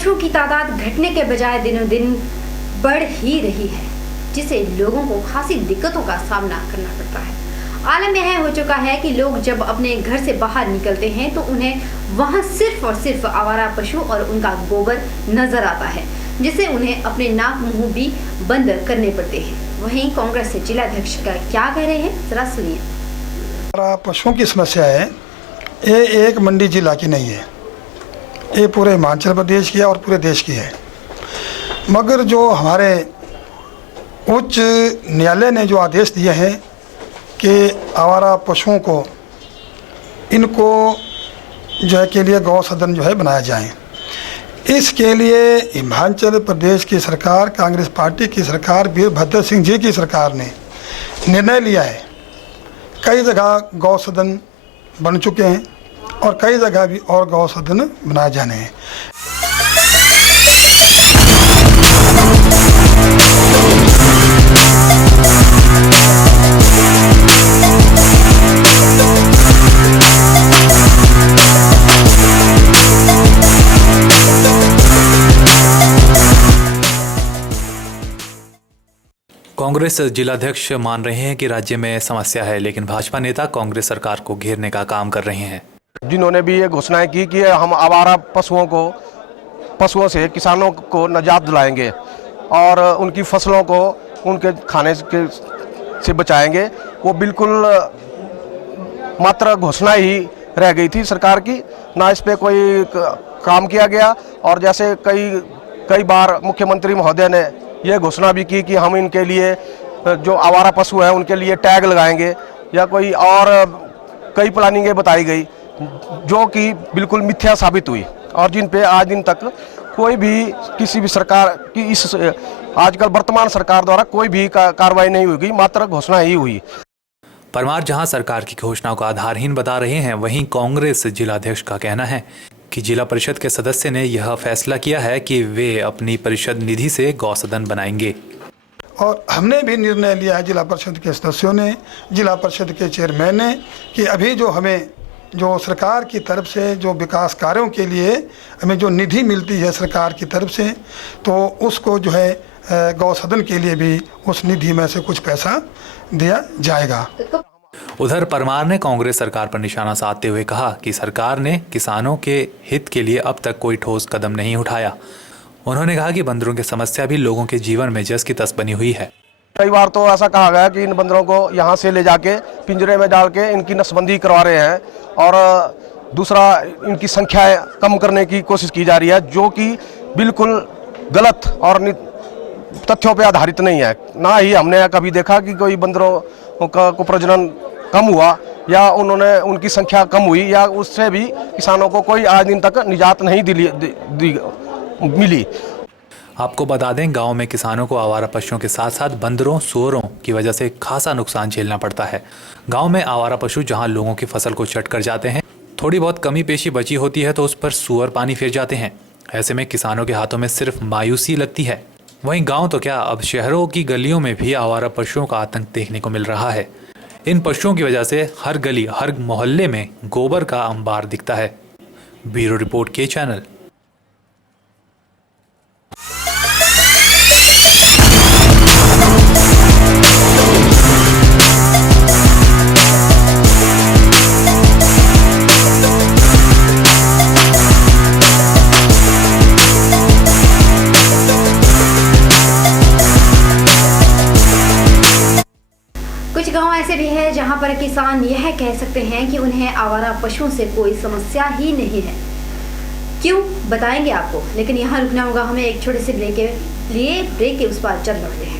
पशुओं की तादाद घटने के बजाय दिनों दिन बढ़ ही रही है, जिससे लोगों को खासी दिक्कतों का सामना करना पड़ता है। आलम यह हो चुका है कि लोग जब अपने घर से बाहर निकलते हैं तो उन्हें वहां सिर्फ और सिर्फ आवारा पशु और उनका गोबर नजर आता है, जिससे उन्हें अपने नाक मुंह भी बंद करने पड़ते हैं। वहीं कांग्रेस से जिलाध्यक्ष का क्या कह रहे हैं, जरा सुनिए। पशुओं की समस्या है, ये एक मंडी जिला की नहीं है, ये पूरे हिमाचल प्रदेश की है और पूरे देश की है। मगर जो हमारे उच्च न्यायालय ने जो आदेश दिए हैं कि आवारा पशुओं को इनको जो है के लिए गौ सदन जो है बनाया जाए, इसके लिए हिमाचल प्रदेश की सरकार, कांग्रेस पार्टी की सरकार, वीरभद्र सिंह जी की सरकार ने निर्णय लिया है। कई जगह गौ सदन बन चुके हैं और कई जगह भी और गौ सदन बनाए जाने हैं। कांग्रेस जिलाध्यक्ष मान रहे हैं कि राज्य में समस्या है, लेकिन भाजपा नेता कांग्रेस सरकार को घेरने का काम कर रहे हैं। जिन्होंने भी ये घोषणाएं की कि हम आवारा पशुओं से किसानों को निजात दिलाएंगे और उनकी फसलों को उनके खाने से बचाएंगे, वो बिल्कुल मात्र घोषणा ही रह गई थी सरकार की, ना इस पे कोई काम किया गया। और जैसे कई बार मुख्यमंत्री महोदय ने यह घोषणा भी की कि हम इनके लिए जो आवारा पशु हैं उनके लिए टैग लगाएंगे या कोई और कई प्लानिंगें बताई गई, जो कि बिल्कुल मिथ्या साबित हुई और जिन पे आज दिन तक कोई भी किसी भी सरकार की इस आजकल वर्तमान सरकार द्वारा कोई भी कार्रवाई नहीं हुई, मात्र घोषणा ही हुई। परमार जहां सरकार की घोषणाओं को आधारहीन बता रहे हैं, वहीं कांग्रेस जिलाध्यक्ष का कहना है कि जिला परिषद के सदस्य ने यह फैसला किया है कि वे अपनी परिषद निधि से गौ सदन बनाएंगे। और हमने भी निर्णय लिया है, जिला परिषद के सदस्यों ने, जिला परिषद के चेयरमैन ने, कि अभी जो हमें जो सरकार की तरफ से जो विकास कार्यों के लिए हमें जो निधि मिलती है सरकार की तरफ से, तो उसको जो है गौ सदन के लिए भी उस निधि में से कुछ पैसा दिया जाएगा। उधर परमार ने कांग्रेस सरकार पर निशाना साधते हुए कहा कि सरकार ने किसानों के हित के लिए अब तक कोई ठोस कदम नहीं उठाया। उन्होंने कहा कि बंदरों की समस्या भी लोगों के जीवन में जस की तस बनी हुई है। कई बार तो ऐसा कहा गया कि इन बंदरों को यहाँ से ले जाके पिंजरे में डाल के इनकी नसबंदी करवा रहे हैं और दूसरा इनकी संख्या कम करने की कोशिश की जा रही है, जो कि बिल्कुल गलत और तथ्यों पे आधारित नहीं है। ना ही हमने कभी देखा कि कोई बंदरों का प्रजनन कम हुआ या उनकी संख्या कम हुई या उससे भी किसानों को कोई आज दिन तक निजात नहीं मिली। आपको बता दें, गांव में किसानों को आवारा पशुओं के साथ साथ बंदरों, सुअरों की वजह से खासा नुकसान झेलना पड़ता है। गांव में आवारा पशु जहां लोगों की फसल को चट कर जाते हैं, थोड़ी बहुत कमी पेशी बची होती है तो उस पर सुअर पानी फेर जाते हैं। ऐसे में किसानों के हाथों में सिर्फ मायूसी लगती है। वहीं गाँव तो क्या, अब शहरों की गलियों में भी आवारा पशुओं का आतंक देखने को मिल रहा है। इन पशुओं की वजह से हर गली, हर मोहल्ले में गोबर का अंबार दिखता है। ब्यूरो रिपोर्ट के चैनल। कुछ गांव ऐसे भी हैं जहां पर किसान यह कह सकते हैं कि उन्हें आवारा पशुओं से कोई समस्या ही नहीं है। क्यों, बताएंगे आपको, लेकिन यहाँ रुकना होगा हमें एक छोटे से ब्रेक के लिए। ब्रेक के उस पार चल रहे हैं।